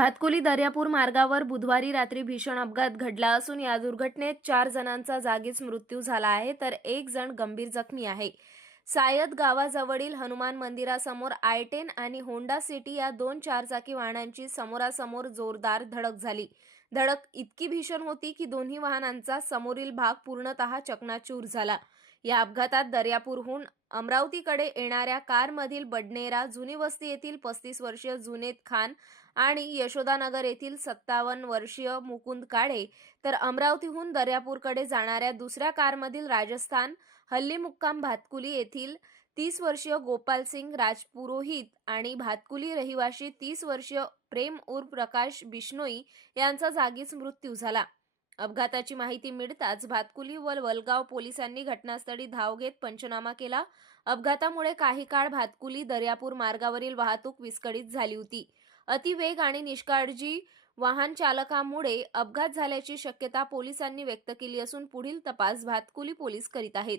भातकुली दर्यापूर मार्गावर बुधवारी रात्री भीषण अपघात घडला असून या दुर्घटनेत 4 जणांचा जागीच मृत्यू झाला आहे तर एक जण गंभीर जखमी आहे. सायद गावाजवळील हनुमान मंदिरासमोर आय10 आणि होंडा सिटी या दोन चारचाकी वाहनांची समोरासमोर जोरदार धडक झाली. धडक इतकी भीषण होती की दोन्ही वाहनांचा समोरील भाग पूर्णतः चकनाचूर झाला. या अपघातात दर्यापूरहून अमरावतीकडे येणाऱ्या कारमधील बडनेरा जुनी वस्ती येथील 35 वर्षीय जुनेद खान आणि यशोदानगर येथील 57 वर्षीय मुकुंद काळे तर अमरावतीहून दर्यापूरकडे जाणाऱ्या दुसऱ्या कारमधील राजस्थान हल्ली मुक्काम भातकुली येथील 30 वर्षीय गोपाल सिंग राजपुरोहित आणि भातकुली रहिवाशी 30 वर्षीय प्रेम उर्फ प्रकाश बिश्नोई यांचा जागीच मृत्यू झाला. अपघाताची माहिती मिळताच भातकुली व वलगाव पोलिसांनी घटनास्थळी धाव घेत पंचनामा केला. अपघातामुळे काही काळ भातकुली दर्यापूर मार्गावरील वाहतूक विस्कळीत झाली होती. अतिवेग आणि निष्काळजी वाहन चालकामुळे अपघात झाल्याची शक्यता पोलिसांनी व्यक्त केली असून पुढील तपास भातकुली पोलीस करीत आहेत.